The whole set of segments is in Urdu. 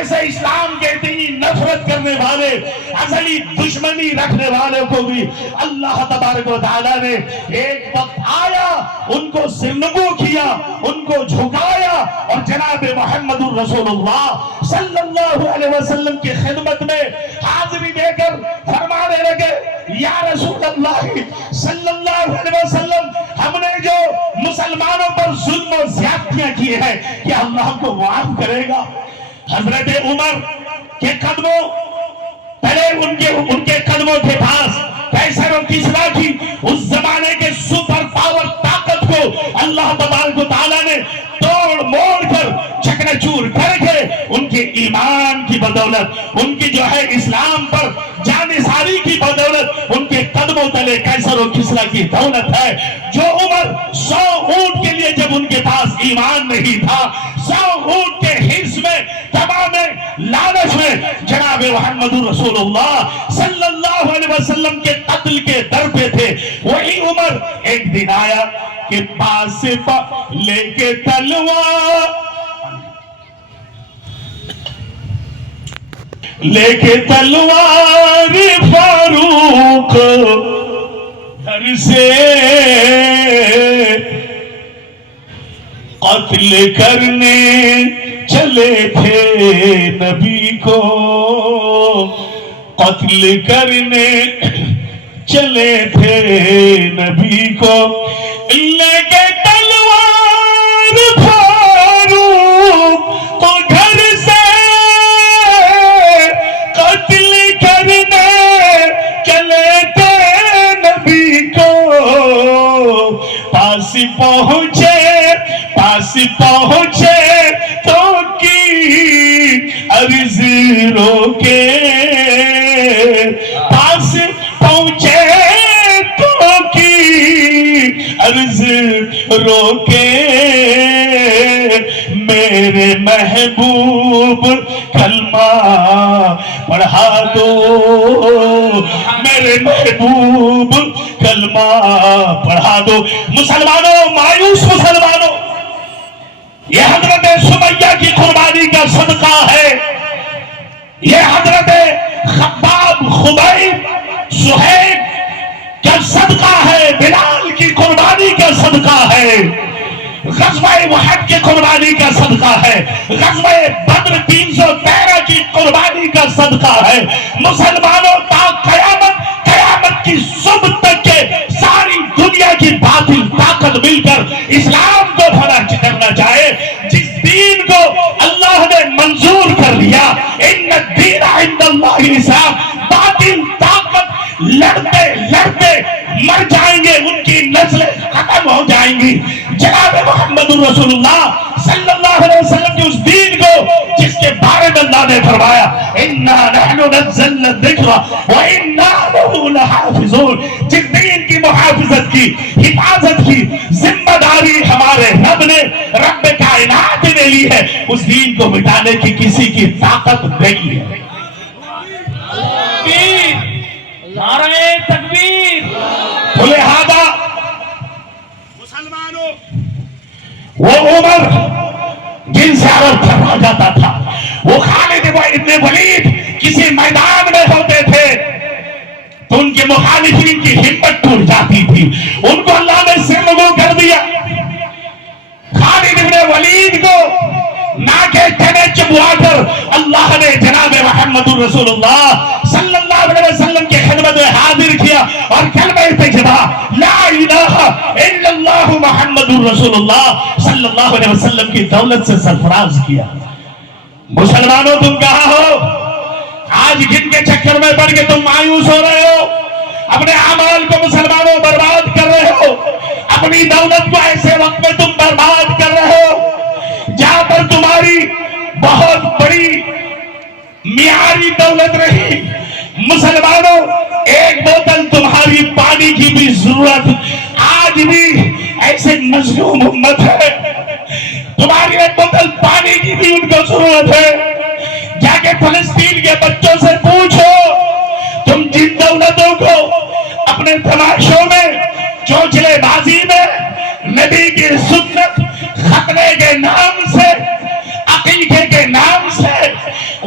ایسے اسلام کے دین نفرت کرنے والے، ازلی دشمنی رکھنے والے کو بھی اللہ تبارک و تعالیٰ نے ایک وقت آیا، ان کو سرنگو کیا، ان کو جھکایا، اور جناب محمد الرسول اللہ صلی اللہ علیہ وسلم کی خدمت میں حاضری دے کر فرمانے لگے، یا رسول اللہ صلی اللہ علیہ وسلم، ہم نے جو مسلمانوں پر ظلم و زیادتیاں کی ہیں کیا اللہ ہم کو معاف کرے گا؟ حضرت عمر کے قدموں، پہلے ان کے قدموں کے پاس قیصر و کسریٰ کی اس زمانے کے سپر پاور طاقت کو اللہ تبارک و تعالیٰ نے توڑ موڑ کر چکنا-چور کر کے ان کے ایمان کی بدولت، ان کی جو ہے اسلام پر جانثاری کی بدولت، ان کے قدموں تلے قیصر و کسریٰ کی دولت ہے۔ جو عمر 100 اونٹ کے لیے جب ان کے پاس ایمان نہیں تھا، 100 اونٹ کے حرص میں، تمام لالچ میں جناب محمد رسول اللہ صلی اللہ علیہ وسلم کے قتل کے در پہ تھے، وہی عمر ایک دن آیا کہ پاس لے کے تلوار فاروق گھر سے قتل کرنے چلے تھے نبی کو، قتل کرنے چلے تھے نبی کو، لے کے تلوار فاروق تو گھر سے قتل کرنے چلے تھے نبی کو، پاس پہنچے تو کی عرض روکے، پاس پہنچے تو کی عرض روکے، میرے محبوب کلمہ پڑھا دو، میرے محبوب کلمہ پڑھا دو۔ مسلمانوں، مایوس مسلمانوں، یہ حضرت سمیہ کی قربانی کا صدقہ ہے، یہ حضرت خباب، خبیب، سہیب کا صدقہ ہے، بلال کی قربانی کا صدقہ ہے، غزوہ احد کی قربانی کا صدقہ ہے، غزوہ بدر 313 کی قربانی کا صدقہ ہے۔ مسلمانوں، تا قیامت کی صبح تک کے ساری دنیا کی باطل طاقت مل کر اسلام کو بھلا کرنا چاہے، جس دین کو اللہ نے منظور کر لیا، ان الدین عند اللہ الاسلام، باطل طاقت لڑتے لڑتے مر جائیں گے، ان کی نسلیں ختم ہو جائیں گی۔ جناب محمد رسول اللہ صلی اللہ علیہ وسلم کی اس دین کو جس کے بارے میں اللہ نے فرمایا، اِنَّا نَحْنُ نَزَّلْنَا الذِّكْرَ وَإِنَّا لَهُ لَحَافِظُونَ، جس دین کی محافظت کی، حفاظت کی ذمہ داری ہمارے رب نے، رب کائنات نے لی ہے، اس دین کو مٹانے کی کسی کی طاقت نہیں ہے۔ نعرہ تکبیر۔ تو لہذا مسلمانوں، وہ عمر جن سے عرب تھرا جاتا تھا، وہ خالد ابن ولید کسی میدان میں ہوتے تھے تو ان کے مخالفین کی ہمت ٹوٹ جاتی تھی، ان کو اللہ نے سرنگو کر دیا۔ خالد ابن ولید کو ناکے تنے چبوا کر اللہ نے جناب محمد رسول اللہ صلی اللہ علیہ وسلم کی خدمت میں حاضر کیا اور کلمہ طیبہ لا الہ الا اللہ محمد رسول اللہ صلی اللہ علیہ وسلم کی دولت سے سرفراز کیا۔ مسلمانوں، تم کہاں ہو؟ آج جن کے چکر میں پڑ کے تم مایوس ہو رہے ہو، اپنے اعمال کو مسلمانوں برباد کر رہے ہو، اپنی دولت کو ایسے وقت میں تم برباد کر رہے ہو جہاں پر تمہاری بہت بڑی معیاری دولت رہی۔ مسلمانوں، ایک بوتل تمہاری پانی کی بھی ضرورت آج بھی ایسے مظلوم امت ہے، تمہاری ایک بوتل پانی کی بھی ان کو ضرورت ہے۔ جا کے فلسطین کے بچوں سے پوچھو، تم جن دولتوں کو اپنے تماشوں میں، چوچلے بازی میں، نبی کی سنت، ختنے کے نام سے، عقیقے کے نام سے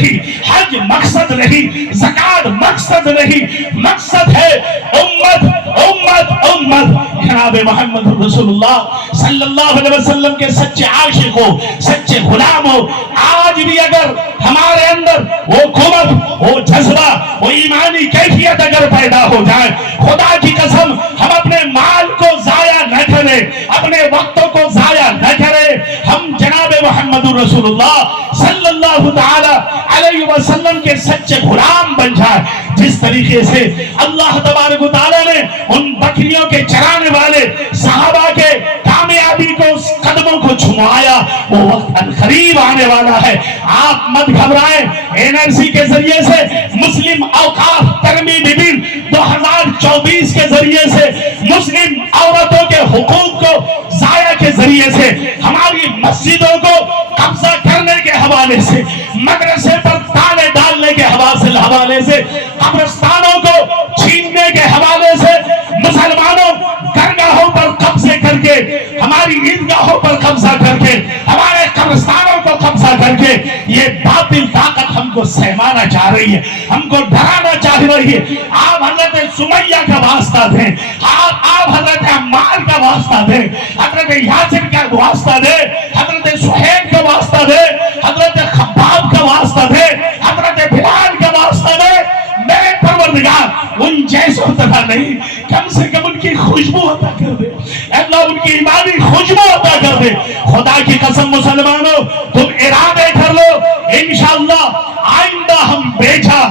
نہیں, حج مقصد نہیں, زکات مقصد نہیں, مقصد ہے امت امت امت. جناب محمد رسول اللہ صلی اللہ علیہ وسلم کے سچے عاشق ہو, سچے غلام ہو. آج بھی اگر ہمارے اندر وہ قوت, وہ جذبہ, وہ ایمانی کیفیت اگر پیدا ہو جائے, خدا کی قسم ہم اپنے مال کو ضائع نہ کریں, اپنے وقتوں کو ضائع نہ کریں. ہم جناب محمد رسول اللہ صلی اللہ تعالی علیہ وسلم کے سچے غلام بن جائے. جس طریقے سے اللہ تبارک و تعالی نے ان بکریوں کے چرانے والے صحابہ کے کامیابی کو, اس قدموں کو چھمایا, وہ وقت قریب آنے والا ہے. آپ مت گھبرائیں. NRC کے ذریعے سے, مسلم اوقاف ترمیمی بل 2024 کے ذریعے سے, مسلم عورتوں کے حقوق کو ضائع کے ذریعے سے, ہماری مسجدوں کو قبضہ کرنے کے حوالے سے, مدرسے پر تالے ڈالنے کے حوالے سے, قبرستانوں کو چھیننے کے حوالے سے, مسلمانوں درگاہوں پر قبضے کر کے, ہماری عیدگاہوں پر قبضہ کر کے, ہمارے قبرستانوں کو قبضہ کر کے, یہ باطل طاقت ہم کو سہمانا چاہ رہی ہے, ہم کو ڈرانا چاہ رہی ہے. آپ حضرت سمیہ کا واسطہ دیں, آپ حضرت عمار کا واسطہ دیں, حضرت یاسر کا واسطہ دیں, حضرت سہیب کا واسطہ دیں, حضرت خباب کا واسطہ دیں, حضرت بلال کا واسطہ دیں. میرے پروردگار ان جیسوں طرح نہیں, کم سے کم ان کی خوشبو عطا کر دے اللہ, ان کی ایمانی خوشبو عطا کر دے. خدا کی قسم مسلمانوں, تم ارادے کر لو, انشاءاللہ آئندہ ہم بیچا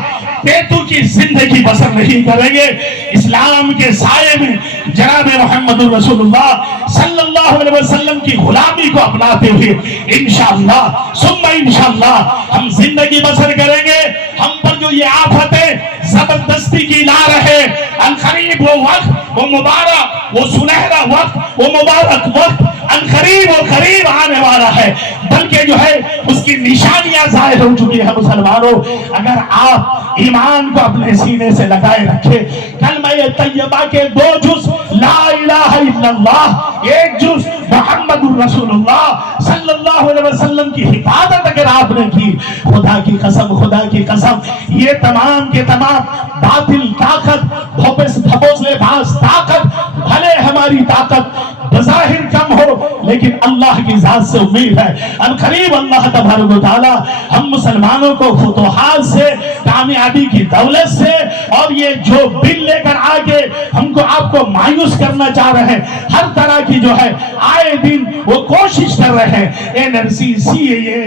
پیتو کی زندگی بسر نہیں کریں گے. اسلام کے سائے میں جناب محمد رسول اللہ صلی اللہ علیہ وسلم کی غلامی کو اپناتے ہوئے انشاءاللہ ثم انشاءاللہ ہم زندگی بسر کریں گے. ہم پر جو یہ آفتیں زبردستی کی لا رہے, عنقریب وہ وقت, وہ مبارک, وہ سنہرا وقت, وہ مبارک وقت عنقریب و قریب آنے والا ہے, بلکہ جو ہے اس کی نشانیاں ظاہر ہو چکی ہے. مسلمانوں, اگر آپ ایمان کو اپنے سینے سے لگائے رکھے, کلمہ طیبہ کے 2 جز لا الہ الا اللہ, 1 جز محمد رسول اللہ صلی اللہ علیہ وسلم کی حفاظت اگر آپ نے کی, خدا کی قسم, خدا کی قسم, یہ تمام کے تمام باطل طاقت, بھوسلے باز طاقت, بھلے ہماری طاقت بظاہر کم ہو لیکن اللہ کی ذات سے امید ہے. عنقریب اللہ تبارک و تعالی ہم مسلمانوں کو فتوحات سے, کامیابی کی دولت سے, اور یہ جو بل لے کر آگے ہم کو آپ کو مایوس کرنا چاہ رہے ہیں, ہر طرح کی جو ہے آئے دن وہ کوشش کر رہے ہیں, NRC, CAA,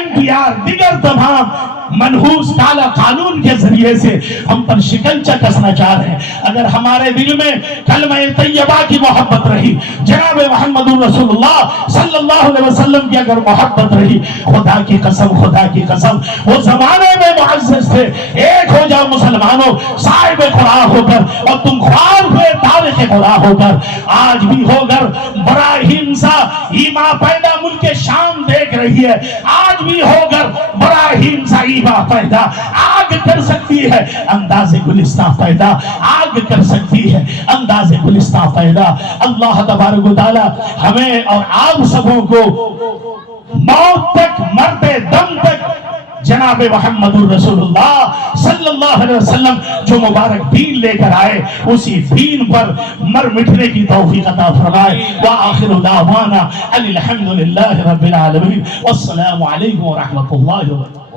NPR, دیگر تمام منحوس کالا قانون کے ذریعے سے ہم پر شکنجہ کسنا چاہ رہے ہیں. اگر ہمارے دل میں کلمہ طیبہ کی محبت رہی, جناب محمد رسول اللہ صلی اللہ علیہ وسلم کی اگر محبت رہی, خدا کی قسم, خدا کی قسم, وہ زمانے میں معزز تھے. ایک ہو جاؤ مسلمانوں, صاحب قرآن ہو کر, اور تم خوار ہوئے تاریخ قرآن ہو کر. آج بھی ہو کر براہیم سا ایما پیدا ملک شام دیکھ رہی ہے, آج بھی ہو کر براہیم سا ایما پیدا آگ کر سکتی ہے, انداز گلستہ پیدا آگ کر سکتی ہے, انداز گلستہ پیدا. اللہ تبارک و تعالی ہمیں اور آپ سبوں کو موت تک, مرتے دم تک جناب محمد رسول اللہ صلی اللہ علیہ وسلم جو مبارک دین لے کر آئے, اسی دین پر مر مٹنے کی توفیق عطا فرمائے. وآخر دعوانا الحمدللہ رب العالمین, والسلام علیکم ورحمۃ اللہ وبرکاتہ.